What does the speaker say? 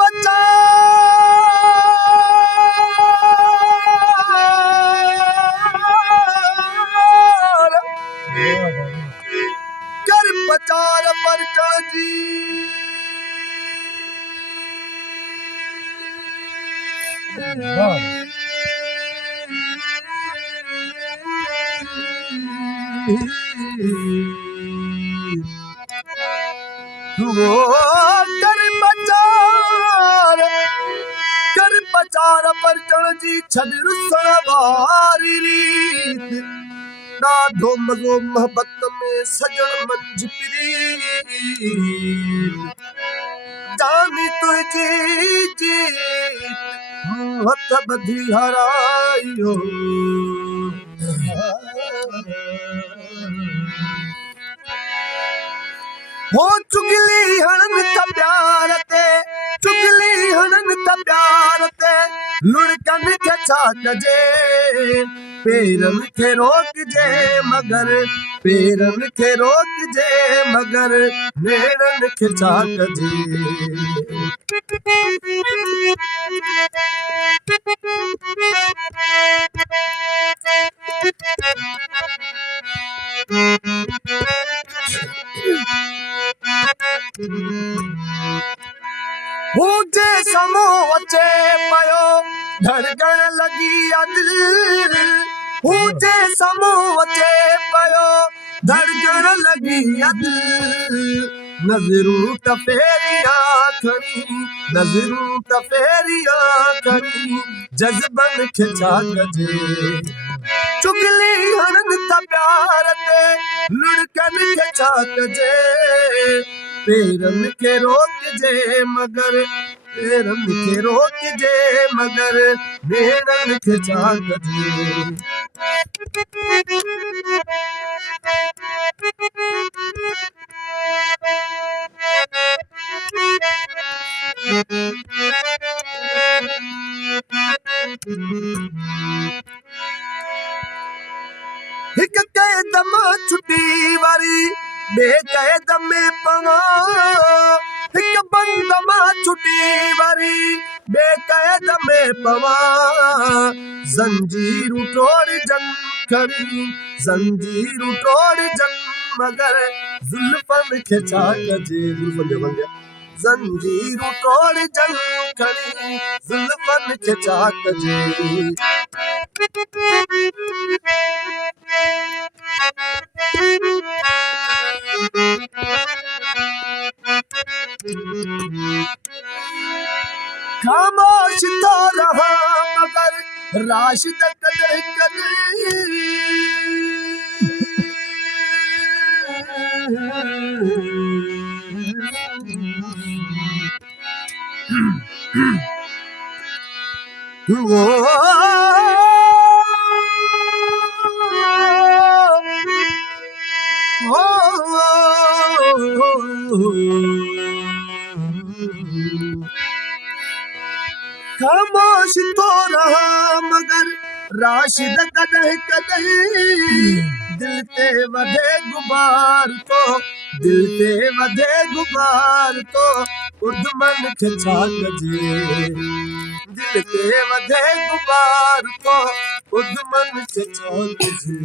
पचार कर पचार परचण जी वो कर पचार परचण जी छॾ रुसण वारी रीत ॾाढो मज़ो मोहबत में सजण मंझि प्रीत जानी तुंहिंजी जीत हथ ॿधी हरायो हो चुगली हणनि त प्यार ते चुगली हणनि त प्यार ते लुड़कनि खे छा कजे पेरनि खे रोकजे मगर पेरनि खे रोकजे मगर नेड़नि खे छा कजे हुजे समो अचे पयो धड़कण लगी आ दिल हुजे समो अचे पयो धड़कण लगी आ दिल नज़रूं त फेरिया खणी नज़रूं त फेरिया खणी जज़्बनि खे छा कजे चुगली हणनि त प्यार ते लुड़कनि खे छा कजे पेरनि खे रोकजे मगर पेरनि खे रोकजे मगर नेड़नि खे छा कजे हिक कैद मां छुटी वरी ॿिए कैद में पवां हिक बंद मां छुटी वरी ॿिए कैद में पवां ज़ंजीरूं तोड़जनि खणी ज़ंजीरूं तोड़जनि मगर ज़ुल्फ़नि खे छा कजे ज़ंजीरूं तोड़जनि खणी ज़ुल्फ़नि खे छा कजे खामोश तो रहा मगर राशिद कदे कदे खामोश तो रहा मगर राशिद कदे कदे दिल ते वधे गुबार तो दिल ते वधे गुबार तो उद्मन खे छा कजे दिल ते वधे गुबार तो उद्मन खे छा कजे